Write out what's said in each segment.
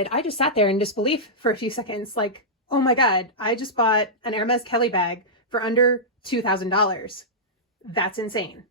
landed, I just sat there in disbelief for a few seconds, like, oh my God, I just bought an Hermes Kelly bag for under $2,000. That's insane.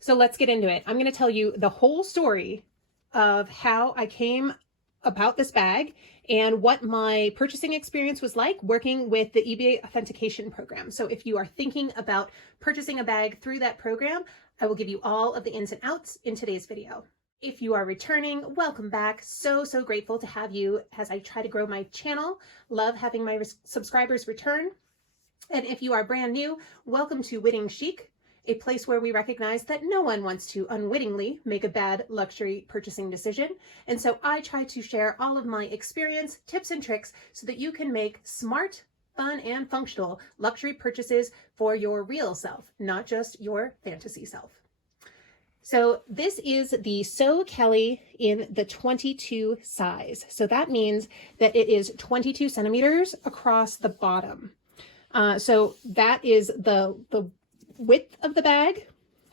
So let's get into it. I'm going to tell you the whole story of how I came about this bag and what my purchasing experience was like working with the eBay authentication program. So if you are thinking about purchasing a bag through that program, I will give you all of the ins and outs in today's video. If you are returning, welcome back. So grateful to have you as I try to grow my channel. Love having my subscribers return. And if you are brand new, welcome to Witting Chic, a place where we recognize that no one wants to unwittingly make a bad luxury purchasing decision. And so I try to share all of my experience, tips, and tricks so that you can make smart, fun, and functional luxury purchases for your real self, not just your fantasy self. So this is the Sokelly in the 22 size. So that means that it is 22 centimeters across the bottom. So that is the width of the bag,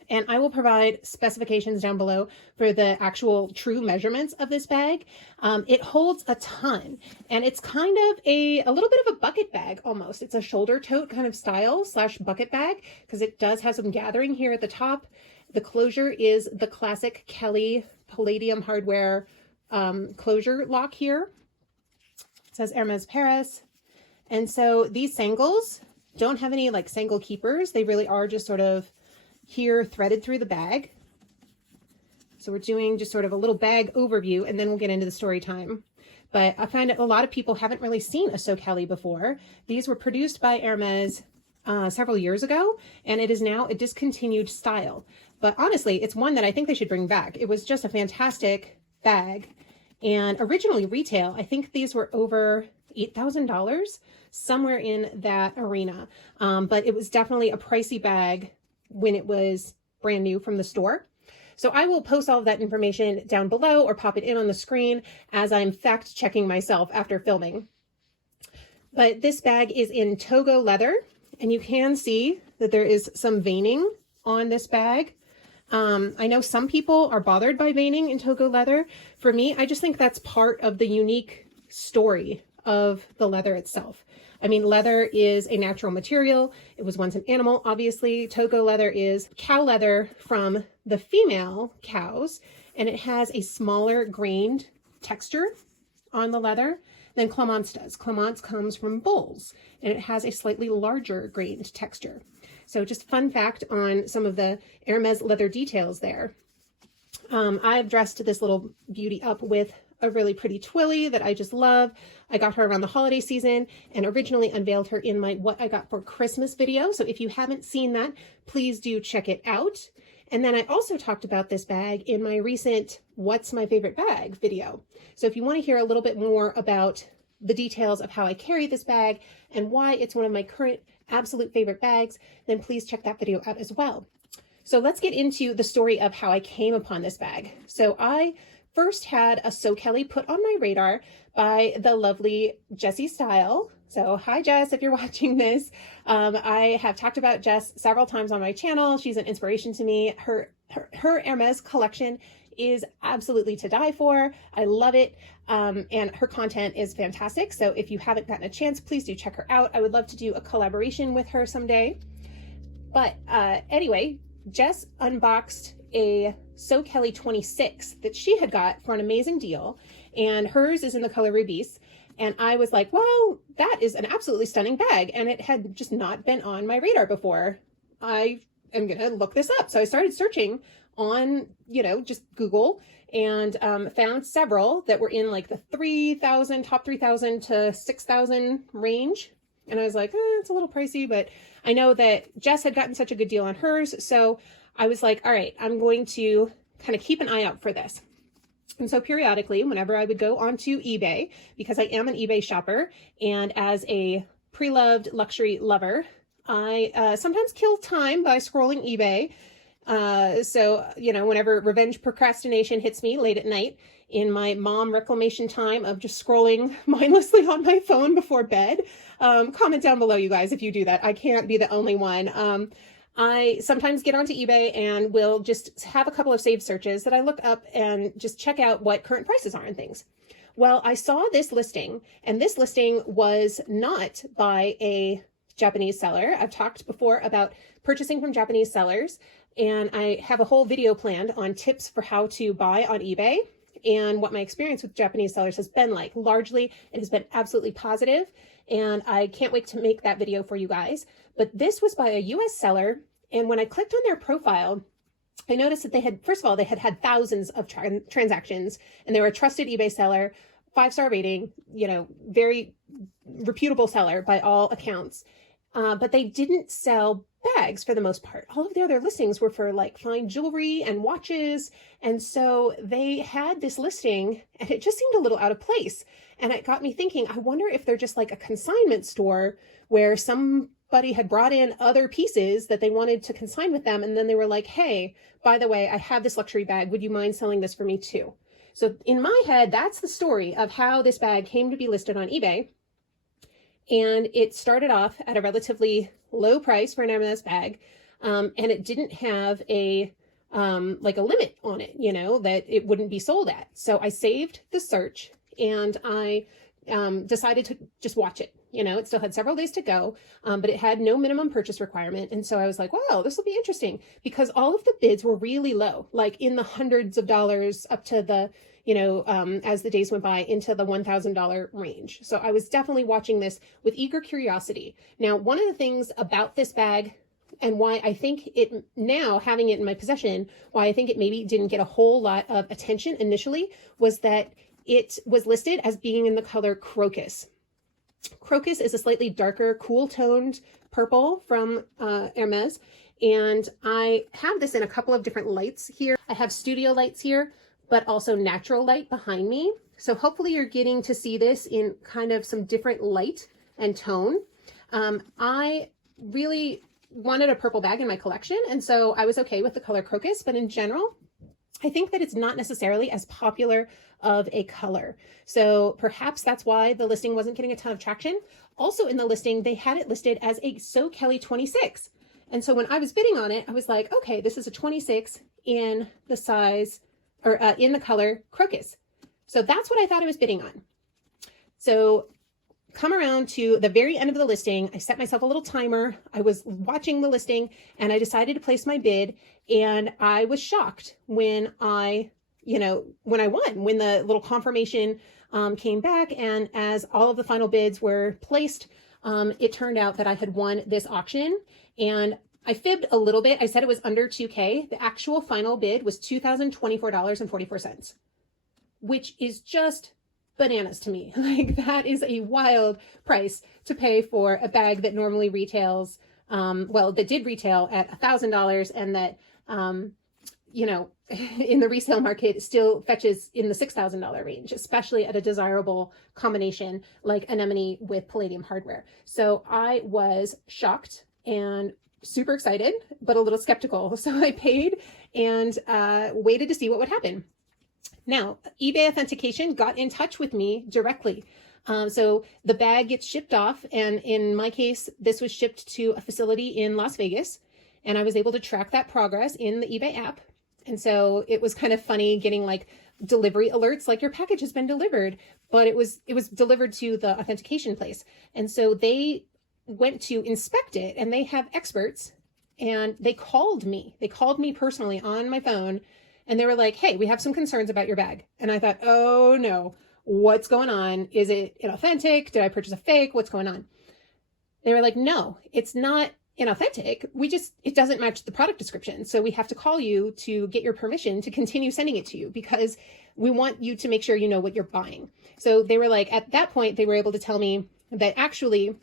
and I will provide specifications down below for the actual true measurements of this bag. It holds a ton, and it's kind of a little bit of a bucket bag almost. It's a shoulder tote kind of style / bucket bag because it does have some gathering here at the top. The closure is the classic Kelly Palladium hardware closure lock here. It says Hermes Paris. And so these sangles don't have any like sangle keepers. They really are just sort of here threaded through the bag. So we're doing just sort of a little bag overview, and then we'll get into the story time. But I find that a lot of people haven't really seen a Sokelly before. These were produced by Hermes several years ago, and it is now a discontinued style. But honestly, it's one that I think they should bring back. It was just a fantastic bag. And originally retail, I think these were over $8,000, somewhere in that arena. But it was definitely a pricey bag when it was brand new from the store. So I will post all of that information down below or pop it in on the screen as I'm fact checking myself after filming. But this bag is in Togo leather, and you can see that there is some veining on this bag. I know some people are bothered by veining in Togo leather. For me, I just think that's part of the unique story of the leather itself. I mean, leather is a natural material. It was once an animal, obviously. Togo leather is cow leather from the female cows, and it has a smaller grained texture on the leather than Clemence does. Clemence comes from bulls, and it has a slightly larger grained texture. So just fun fact on some of the Hermes leather details there. I've dressed this little beauty up with a really pretty twilly that I just love. I got her around the holiday season and originally unveiled her in my What I Got for Christmas video. So if you haven't seen that, please do check it out. And then I also talked about this bag in my recent What's My Favorite Bag video. So if you want to hear a little bit more about the details of how I carry this bag and why it's one of my current absolute favorite bags, then please check that video out as well. So let's get into the story of how I came upon this bag. So I first had a Sokelly put on my radar by the lovely Jessie Style. So hi Jess, if you're watching this. I have talked about Jess several times on my channel. She's an inspiration to me. Her Hermes collection is absolutely to die for. I love it. And her content is fantastic. So if you haven't gotten a chance, please do check her out. I would love to do a collaboration with her someday. But anyway, Jess unboxed a Sokelly 26 that she had got for an amazing deal. And hers is in the color Rubis. And I was like, well, that is an absolutely stunning bag. And it had just not been on my radar before. I am going to look this up. So I started searching on, just Google, and found several that were in like the top 3,000 to 6,000 range. And I was like, it's a little pricey, but I know that Jess had gotten such a good deal on hers. So I was like, all right, I'm going to kind of keep an eye out for this. And so periodically, whenever I would go onto eBay, because I am an eBay shopper, and as a pre-loved luxury lover, I sometimes kill time by scrolling eBay. So, whenever revenge procrastination hits me late at night in my mom reclamation time of just scrolling mindlessly on my phone before bed, comment down below, you guys, if you do that. I can't be the only one. I sometimes get onto eBay and will just have a couple of saved searches that I look up and just check out what current prices are and things. Well, I saw this listing, and this listing was not by a Japanese seller. I've talked before about purchasing from Japanese sellers, and I have a whole video planned on tips for how to buy on eBay and what my experience with Japanese sellers has been like. Largely, it has been absolutely positive, and I can't wait to make that video for you guys. But this was by a US seller, and when I clicked on their profile, I noticed that they had, first of all, they had had thousands of transactions, and they were a trusted eBay seller, 5-star rating, very reputable seller by all accounts. But they didn't sell bags for the most part. All of their other listings were for like fine jewelry and watches. And so they had this listing, and it just seemed a little out of place. And it got me thinking, I wonder if they're just like a consignment store where somebody had brought in other pieces that they wanted to consign with them. And then they were like, hey, by the way, I have this luxury bag. Would you mind selling this for me too? So in my head, that's the story of how this bag came to be listed on eBay. And it started off at a relatively low price for an Hermes bag. And it didn't have a limit on it, that it wouldn't be sold at. So I saved the search, and I decided to just watch it. It still had several days to go, but it had no minimum purchase requirement. And so I was like, wow, this will be interesting, because all of the bids were really low, like in the hundreds of dollars up to the, as the days went by, into the $1,000 range. So I was definitely watching this with eager curiosity. Now, one of the things about this bag, and why I think it, now having it in my possession, why I think it maybe didn't get a whole lot of attention initially, was that it was listed as being in the color crocus. Crocus is a slightly darker, cool-toned purple from Hermes, and I have this in a couple of different lights here. I have studio lights here, but also natural light behind me. So hopefully you're getting to see this in kind of some different light and tone. I really wanted a purple bag in my collection, and so I was okay with the color crocus, but in general, I think that it's not necessarily as popular of a color. So perhaps that's why the listing wasn't getting a ton of traction. Also in the listing, they had it listed as a sokelly 26. And so when I was bidding on it, I was like, okay, this is a 26 in the size, or in the color crocus. So that's what I thought I was bidding on. So come around to the very end of the listing, I set myself a little timer. I was watching the listing, and I decided to place my bid, and I was shocked when I won, when the little confirmation came back, and as all of the final bids were placed, it turned out that I had won this auction. And I fibbed a little bit. I said it was under 2K. The actual final bid was $2,024.44, which is just bananas to me. Like, that is a wild price to pay for a bag that normally retails, that did retail at $1,000, and that, in the resale market still fetches in the $6,000 range, especially at a desirable combination like anemone with palladium hardware. So I was shocked and super excited, but a little skeptical. So I paid and waited to see what would happen. Now, eBay Authentication got in touch with me directly. So the bag gets shipped off, and in my case, this was shipped to a facility in Las Vegas, and I was able to track that progress in the eBay app. And so it was kind of funny getting like delivery alerts, like your package has been delivered, but it was delivered to the authentication place. And so they went to inspect it, and they have experts, and they called me personally on my phone, and they were like, hey, we have some concerns about your bag. And I thought, oh no, what's going on? Is it inauthentic? Did I purchase a fake? What's going on? They were like, no, it's not inauthentic. It doesn't match the product description. So we have to call you to get your permission to continue sending it to you, because we want you to make sure you know what you're buying. So they were like, at that point, they were able to tell me that actually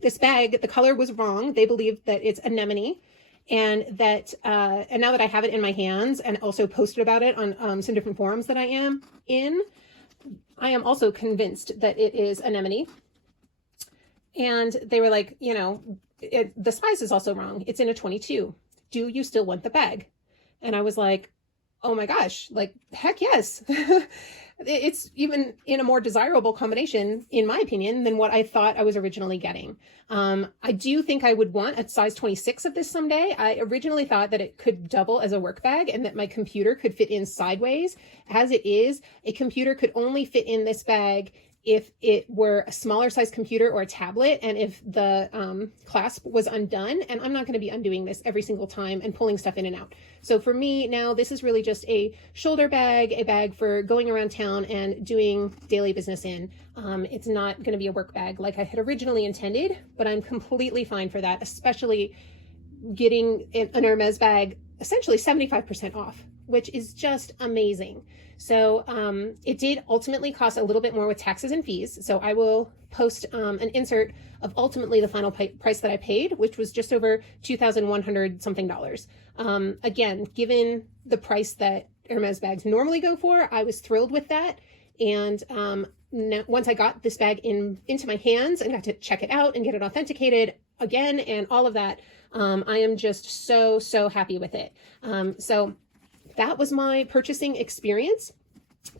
this bag, the color was wrong. They believed that it's anemone, and that, and now that I have it in my hands and also posted about it on some different forums that I am in, I am also convinced that it is anemone. And they were like, the size is also wrong. It's in a 22. Do you still want the bag? And I was like, oh my gosh, like, heck yes. It's even in a more desirable combination, in my opinion, than what I thought I was originally getting. I do think I would want a size 26 of this someday. I originally thought that it could double as a work bag and that my computer could fit in sideways. As it is, a computer could only fit in this bag if it were a smaller size computer or a tablet, and if the clasp was undone, and I'm not going to be undoing this every single time and pulling stuff in and out. So for me now, this is really just a shoulder bag, a bag for going around town and doing daily business in. It's not going to be a work bag like I had originally intended, but I'm completely fine for that, especially getting an Hermes bag essentially 75% off, which is just amazing. So it did ultimately cost a little bit more with taxes and fees. So I will post an insert of ultimately the final price that I paid, which was just over $2,100 something. Again, given the price that Hermes bags normally go for, I was thrilled with that. And once I got this bag into my hands and got to check it out and get it authenticated again and all of that, I am just so happy with it. So that was my purchasing experience.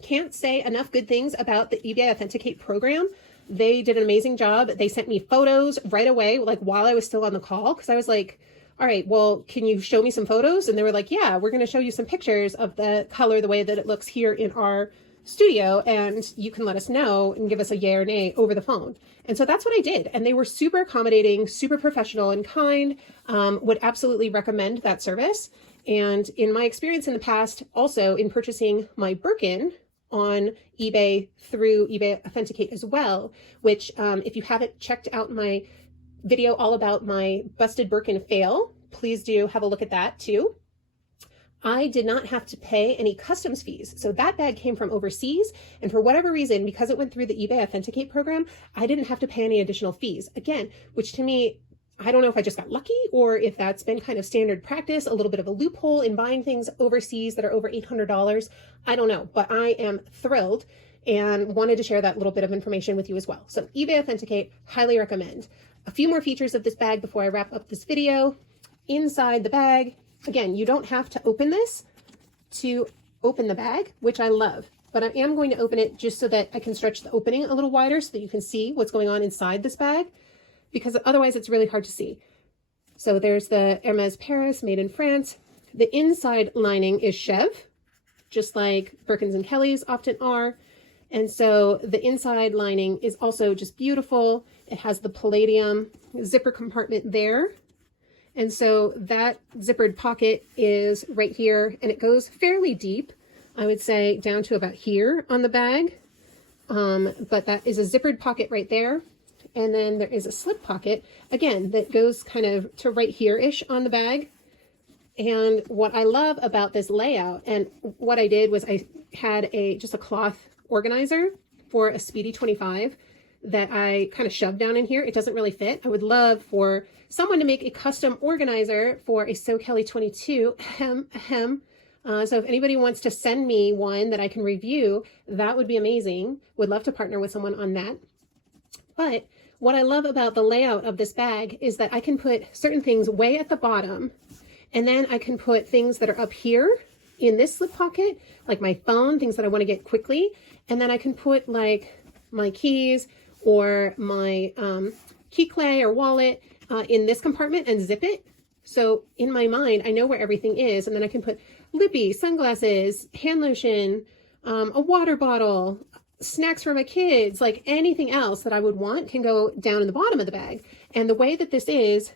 Can't say enough good things about the eBay Authenticate program. They did an amazing job. They sent me photos right away, like while I was still on the call, because I was like, all right, well, can you show me some photos? And they were like, yeah, we're going to show you some pictures of the color, the way that it looks here in our studio, and you can let us know and give us a yay or nay over the phone. And so that's what I did. And they were super accommodating, super professional and kind. Would absolutely recommend that service. And in my experience in the past, also in purchasing my Birkin on eBay through eBay Authenticate as well, which if you haven't checked out my video all about my busted Birkin fail, please do have a look at that too. I did not have to pay any customs fees. So that bag came from overseas, and for whatever reason, because it went through the eBay Authenticate program, I didn't have to pay any additional fees. Again, which to me, I don't know if I just got lucky or if that's been kind of standard practice, a little bit of a loophole in buying things overseas that are over $800. I don't know, but I am thrilled and wanted to share that little bit of information with you as well. So eBay Authenticate, highly recommend. A few more features of this bag before I wrap up this video. Inside the bag, again, you don't have to open this to open the bag, which I love, but I am going to open it just so that I can stretch the opening a little wider so that you can see what's going on inside this bag, because otherwise it's really hard to see. So there's the Hermes Paris, made in France. The inside lining is Chev, just like Birkins and Kellys often are. And so the inside lining is also just beautiful. It has the palladium zipper compartment there. And so that zippered pocket is right here, and it goes fairly deep, I would say down to about here on the bag. But that is a zippered pocket right there. And then there is a slip pocket, again, that goes kind of to right here-ish on the bag. And what I love about this layout, and what I did was I had just a cloth organizer for a Speedy 25 that I kind of shoved down in here. It doesn't really fit. I would love for someone to make a custom organizer for a sokelly 22. So if anybody wants to send me one that I can review, that would be amazing. Would love to partner with someone on that. But what I love about the layout of this bag is that I can put certain things way at the bottom, and then I can put things that are up here in this slip pocket, like my phone, things that I want to get quickly. And then I can put like my keys or my key clay or wallet in this compartment and zip it. So in my mind, I know where everything is. And then I can put lippy, sunglasses, hand lotion, a water bottle, snacks for my kids, like anything else that I would want can go down in the bottom of the bag. And the way that this is,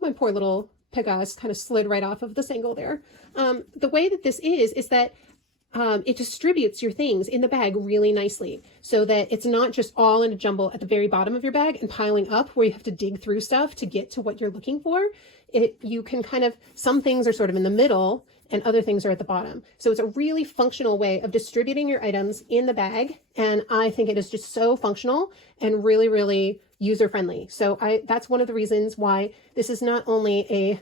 my poor little Pegasus kind of slid right off of the single there. The way that this is that it distributes your things in the bag really nicely so that it's not just all in a jumble at the very bottom of your bag and piling up where you have to dig through stuff to get to what you're looking for. You can kind of, some things are sort of in the middle and other things are at the bottom. So it's a really functional way of distributing your items in the bag. And I think it is just so functional and really, really user-friendly. So that's one of the reasons why this is not only a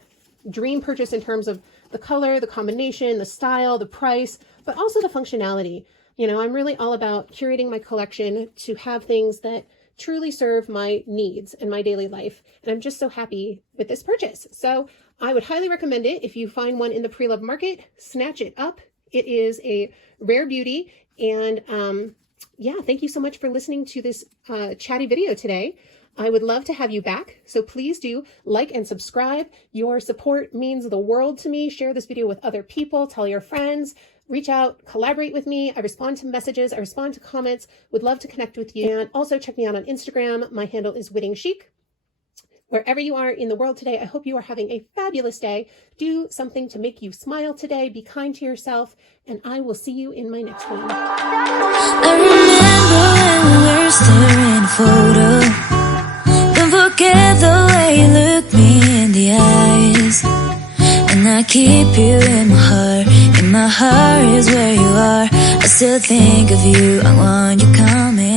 dream purchase in terms of the color, the combination, the style, the price, but also the functionality. You know, I'm really all about curating my collection to have things that truly serve my needs in my daily life. And I'm just so happy with this purchase. So I would highly recommend it. If you find one in the pre-loved market, snatch it up. It is a rare beauty. And yeah, thank you so much for listening to this chatty video today. I would love to have you back. So please do like and subscribe. Your support means the world to me. Share this video with other people. Tell your friends. Reach out, collaborate with me. I respond to messages. I respond to comments. Would love to connect with you. And also check me out on Instagram. My handle is Whitting Chic. Wherever you are in the world today, I hope you are having a fabulous day. Do something to make you smile today. Be kind to yourself. And I will see you in my next one. I remember when we were staring at a photo. Don't forget the way you look me in the eyes. And I keep you in my heart. In my heart is where you are. I still think of you. I want you coming.